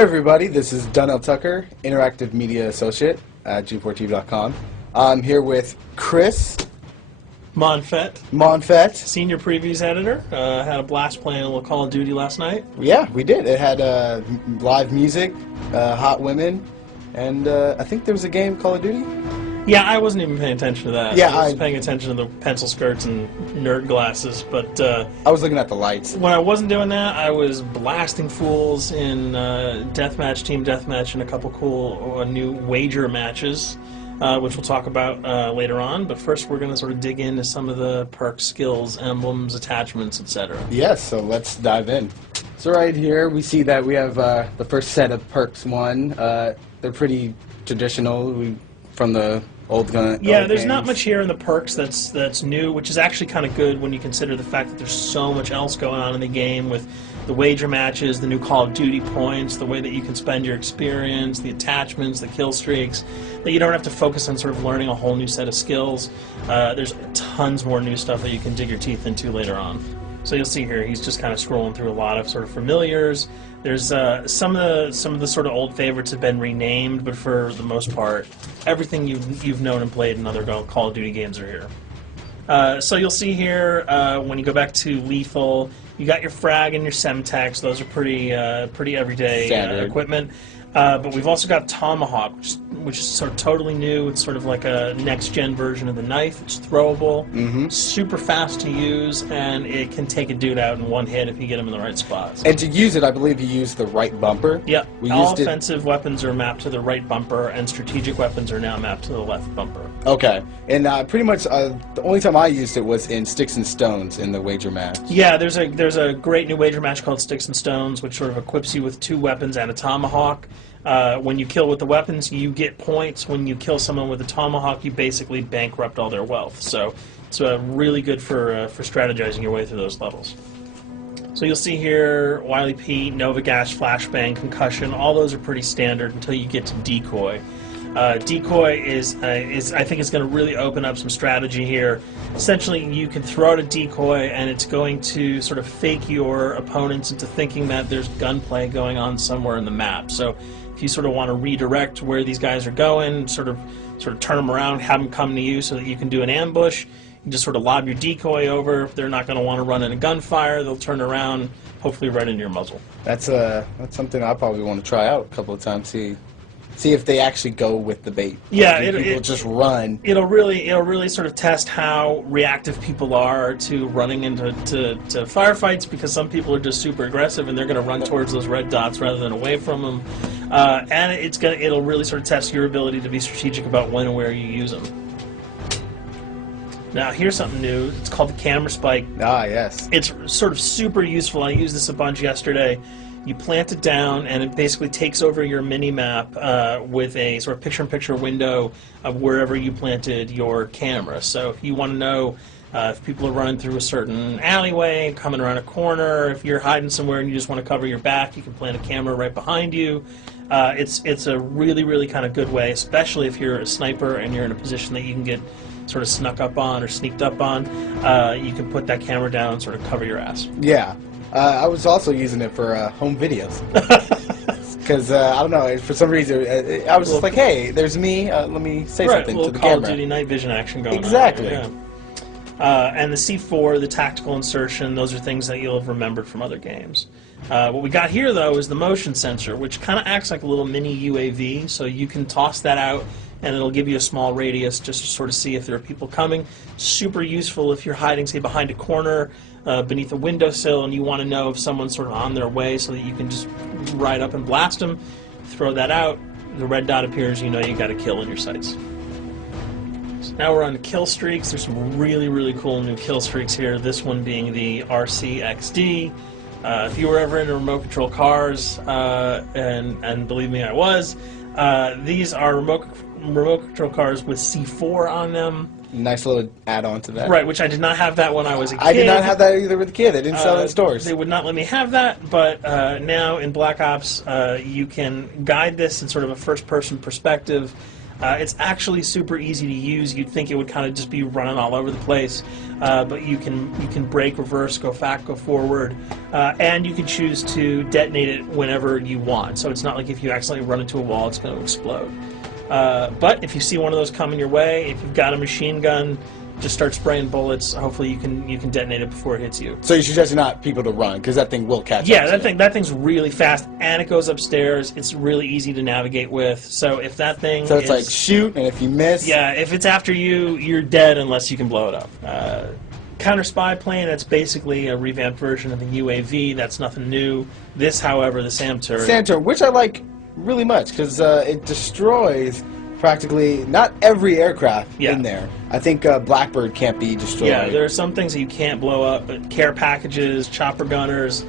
Hey everybody, this is Donnell Tucker, Interactive Media Associate at G4TV.com. I'm here with Chris Monfett, Senior Previews Editor. Had a blast playing a little Call of Duty last night. Yeah, we did. It had live music, hot women, and I think there was a game, Call of Duty? Yeah, I wasn't even paying attention to that. Yeah, I was paying attention to the pencil skirts and nerd glasses, but I was looking at the lights. When I wasn't doing that, I was blasting fools in deathmatch, team deathmatch, and a couple cool new wager matches, which we'll talk about later on. But first, we're going to sort of dig into some of the perks, skills, emblems, attachments, etc. Yes, so let's dive in. So right here, we see that we have the first set of perks one. They're pretty traditional. From the old gun. Yeah, there's not much here in the perks that's new, which is actually kind of good when you consider the fact that there's so much else going on in the game with the wager matches, the new Call of Duty points, the way that you can spend your experience, the attachments, the kill streaks, that you don't have to focus on sort of learning a whole new set of skills. There's tons more new stuff that you can dig your teeth into later on. So you'll see here, he's just kind of scrolling through a lot of sort of familiars. There's some of the sort of old favorites have been renamed, but for the most part, everything you've known and played in other Call of Duty games are here. So you'll see here when you go back to lethal, you got your frag and your semtex. Those are pretty everyday equipment. But we've also got Tomahawk, which is sort of totally new. It's sort of like a next-gen version of the knife. It's throwable, super fast to use, and it can take a dude out in one hit if you get him in the right spots. And to use it, I believe you use the right bumper. Yep. All offensive weapons are mapped to the right bumper, and strategic weapons are now mapped to the left bumper. Okay. And pretty much the only time I used it was in Sticks and Stones in the wager match. Yeah, there's a great new wager match called Sticks and Stones, which sort of equips you with 2 weapons and a tomahawk. When you kill with the weapons, you get points. When you kill someone with a tomahawk, you basically bankrupt all their wealth. So it's really good for strategizing your way through those levels. So you'll see here, Wily Pete, Nova Gas, Flashbang, Concussion. All those are pretty standard until you get to Decoy. Decoy is I think it's going to really open up some strategy here. Essentially, you can throw out a decoy, and it's going to sort of fake your opponents into thinking that there's gunplay going on somewhere in the map. So if you sort of want to redirect where these guys are going, sort of turn them around, have them come to you so that you can do an ambush, you just sort of lob your decoy over. If they're not going to want to run in a gunfire, they'll turn around, hopefully right into your muzzle. That's something I probably want to try out a couple of times. See if they actually go with the bait. Yeah, people just run. It'll really sort of test how reactive people are to running into firefights, because some people are just super aggressive and they're going to run towards those red dots rather than away from them. And it'll really sort of test your ability to be strategic about when and where you use them. Now here's something new. It's called the camera spike. Ah, yes. It's sort of super useful. I used this a bunch yesterday. You plant it down, and it basically takes over your mini-map with a sort of picture-in-picture window of wherever you planted your camera. So if you want to know if people are running through a certain alleyway, coming around a corner, if you're hiding somewhere and you just want to cover your back, you can plant a camera right behind you. It's a really kind of good way, especially if you're a sniper and you're in a position that you can get sort of snuck up on or sneaked up on. You can put that camera down and sort of cover your ass. Yeah. I was also using it for home videos. Because, I don't know, for some reason, I was just like, hey, there's me, let me say something to the camera. Call of Duty night vision action going on. Exactly. Yeah. And the C4, the tactical insertion, those are things that you'll have remembered from other games. What we got here, though, is the motion sensor, which kind of acts like a little mini UAV, so you can toss that out, and it'll give you a small radius just to sort of see if there are people coming. Super useful if you're hiding, say, behind a corner, beneath a windowsill, and you want to know if someone's sort of on their way so that you can just ride up and blast them. Throw that out, the red dot appears, you know you got a kill in your sights. So now we're on the kill streaks. There's some really cool new kill streaks here, this one being the RCXD. If you were ever into remote control cars, and believe me, I was, these are remote control cars with C4 on them. Nice little add-on to that. Right, which I did not have that when I was a kid. I did not have that either with a kid. They didn't sell it in stores. They would not let me have that, but now in Black Ops, you can guide this in sort of a first-person perspective. It's actually super easy to use. You'd think it would kind of just be running all over the place, but you can brake, reverse, go back, go forward, and you can choose to detonate it whenever you want. So it's not like if you accidentally run into a wall, it's going to explode. But if you see one of those coming your way, if you've got a machine gun, just start spraying bullets. Hopefully you can detonate it before it hits you. So you suggest not people to run, because that thing will catch up. Yeah, that thing's really fast, and it goes upstairs. It's really easy to navigate with. So if that thing So it's like shoot, and if you miss... Yeah, if it's after you, you're dead unless you can blow it up. Counter spy plane, that's basically a revamped version of the UAV. That's nothing new. This, however, the SAM turret... SAM turret, which I like really much, because it destroys... practically not every aircraft in there. I think Blackbird can't be destroyed. Yeah, there are some things that you can't blow up, but care packages, chopper gunners,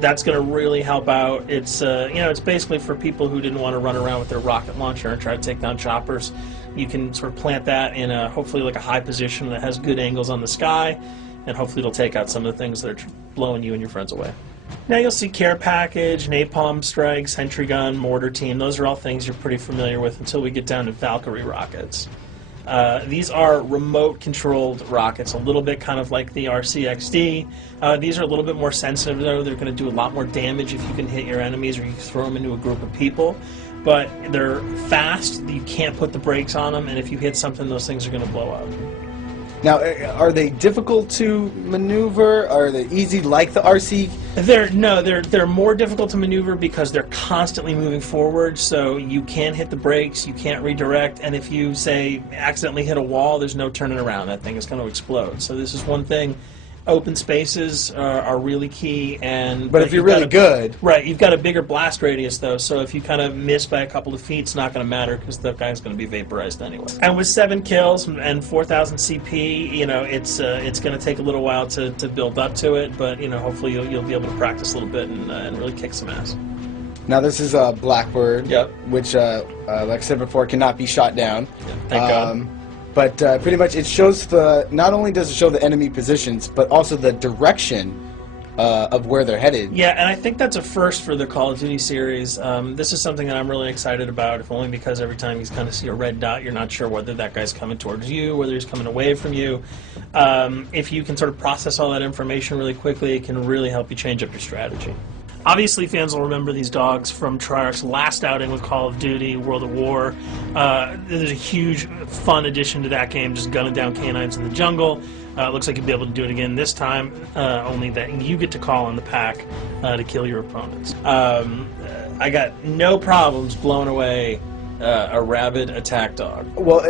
that's going to really help out. It's it's basically for people who didn't want to run around with their rocket launcher and try to take down choppers. You can sort of plant that in a hopefully like a high position that has good angles on the sky, and hopefully it'll take out some of the things that are blowing you and your friends away. Now you'll see care package, napalm strike, sentry gun, mortar team. Those are all things you're pretty familiar with until we get down to Valkyrie rockets. These are remote-controlled rockets, a little bit kind of like the RCXD. These are a little bit more sensitive, though. They're going to do a lot more damage if you can hit your enemies or you throw them into a group of people. But they're fast, you can't put the brakes on them, and if you hit something, those things are going to blow up. Now, are they difficult to maneuver? Are they easy like the RC? They're more difficult to maneuver because they're constantly moving forward, so you can't hit the brakes, you can't redirect, and if you, say, accidentally hit a wall, there's no turning around. That thing is going to explode. So this is one thing. Open spaces are really key, but if you're really good, right? You've got a bigger blast radius though, so if you kind of miss by a couple of feet, it's not going to matter because the guy's going to be vaporized anyway. And with 7 kills and 4,000 CP, it's going to take a little while to build up to it, but hopefully you'll be able to practice a little bit and really kick some ass. Now this is a Blackbird, which, like I said before, cannot be shot down. Yeah, thank God. But pretty much it shows not only does it show the enemy positions, but also the direction of where they're headed. Yeah, and I think that's a first for the Call of Duty series. This is something that I'm really excited about, if only because every time you kind of see a red dot, you're not sure whether that guy's coming towards you, whether he's coming away from you. If you can sort of process all that information really quickly, it can really help you change up your strategy. Obviously, fans will remember these dogs from Treyarch's last outing with Call of Duty, World at War. There's a huge, fun addition to that game, just gunning down canines in the jungle. It looks like you'll be able to do it again this time, only that you get to call on the pack to kill your opponents. I got no problems blowing away a rabid attack dog. Well,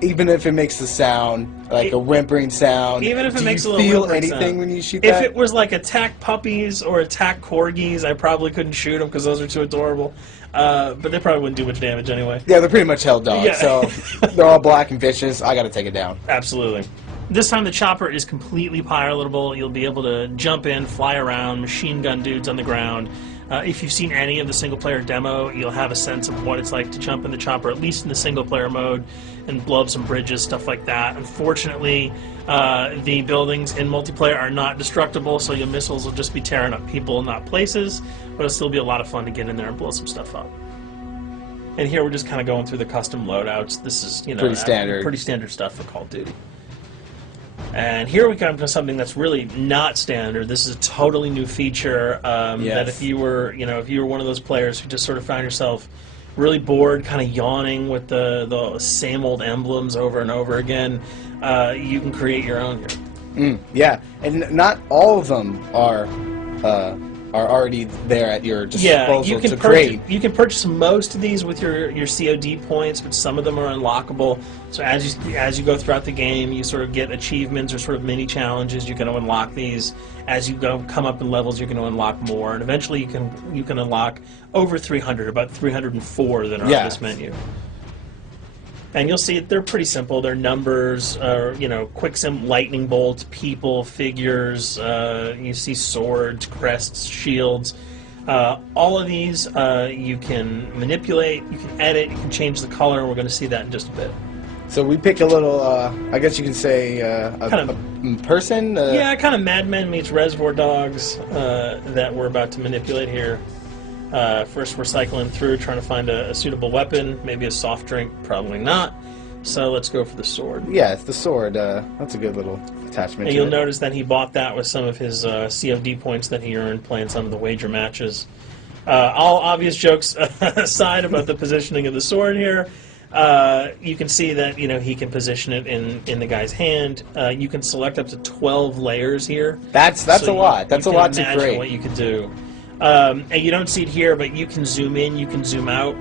even if it makes the sound, like a whimpering sound, even if it makes a little whimpering feel anything sound when you shoot that? If it was like attack puppies or attack corgis, I probably couldn't shoot them because those are too adorable. But they probably wouldn't do much damage anyway. Yeah, they're pretty much held dogs, Yeah. so they're all black and vicious. I gotta take it down. Absolutely. This time the chopper is completely pilotable. You'll be able to jump in, fly around, machine gun dudes on the ground. If you've seen any of the single-player demo, you'll have a sense of what it's like to jump in the chopper, at least in the single-player mode, and blow up some bridges, stuff like that. Unfortunately, the buildings in multiplayer are not destructible, so your missiles will just be tearing up people, not places, but it'll still be a lot of fun to get in there and blow some stuff up. And here we're just kind of going through the custom loadouts. This is, pretty standard stuff for Call of Duty. And here we come to something that's really not standard. This is a totally new feature that if you were one of those players who just sort of found yourself really bored, kind of yawning with the same old emblems over and over again, you can create your own here. Yeah, and not all of them are already there at your disposal to create. You can purchase most of these with your COD points, but some of them are unlockable. So as you go throughout the game, you sort of get achievements or sort of mini challenges. You're going to unlock these. As you come up in levels, you're going to unlock more, and eventually you can unlock over 300, about 304 that are on this menu. And you'll see they're pretty simple. They're numbers, quick lightning bolts, people, figures. You see swords, crests, shields. All of these you can manipulate, you can edit, you can change the color, and we're going to see that in just a bit. So we pick a little, I guess you can say, a person? Yeah, kind of Mad Men meets Reservoir Dogs that we're about to manipulate here. First, we're cycling through, trying to find a suitable weapon. Maybe a soft drink, probably not. So let's go for the sword. Yeah, it's the sword. That's a good little attachment. And you'll notice that he bought that with some of his COD points that he earned playing some of the wager matches. All obvious jokes aside about the positioning of the sword here, you can see that he can position it in the guy's hand. You can select up to 12 layers here. That's a lot. That's a lot to imagine create. what you could do. And you don't see it here, but you can zoom in, you can zoom out.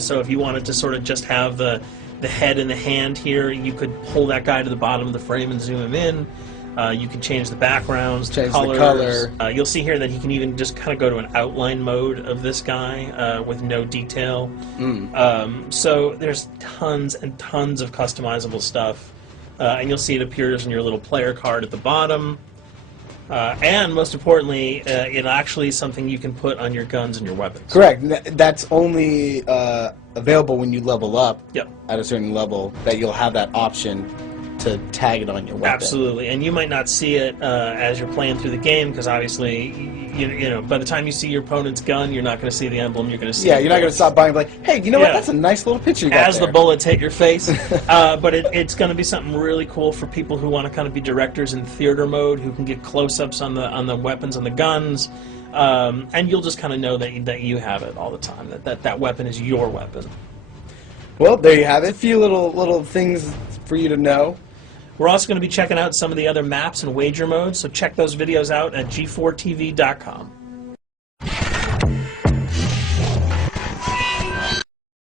So if you wanted to sort of just have the head and the hand here, you could pull that guy to the bottom of the frame and zoom him in. You can change the backgrounds, change colors. the color. You'll see here that he can even just kind of go to an outline mode of this guy with no detail. So there's tons and tons of customizable stuff. And you'll see it appears in your little player card at the bottom. And most importantly, it actually is something you can put on your guns and your weapons. Correct. That's only available when you level up at a certain level, that you'll have that option to tag it on your weapon. Absolutely, and you might not see it as you're playing through the game, because obviously, by the time you see your opponent's gun, you're not going to see the emblem. You're going to see. Yeah, you're not going to stop by and be like, hey, you know what? That's a nice little picture you got as there. the bullets hit your face. But it's going to be something really cool for people who want to kind of be directors in theater mode, who can get close-ups on the weapons and the guns, and you'll just kind of know that you have it all the time. That weapon is your weapon. Well, there you have it. A few little things for you to know. We're also going to be checking out some of the other maps and wager modes, so check those videos out at g4tv.com.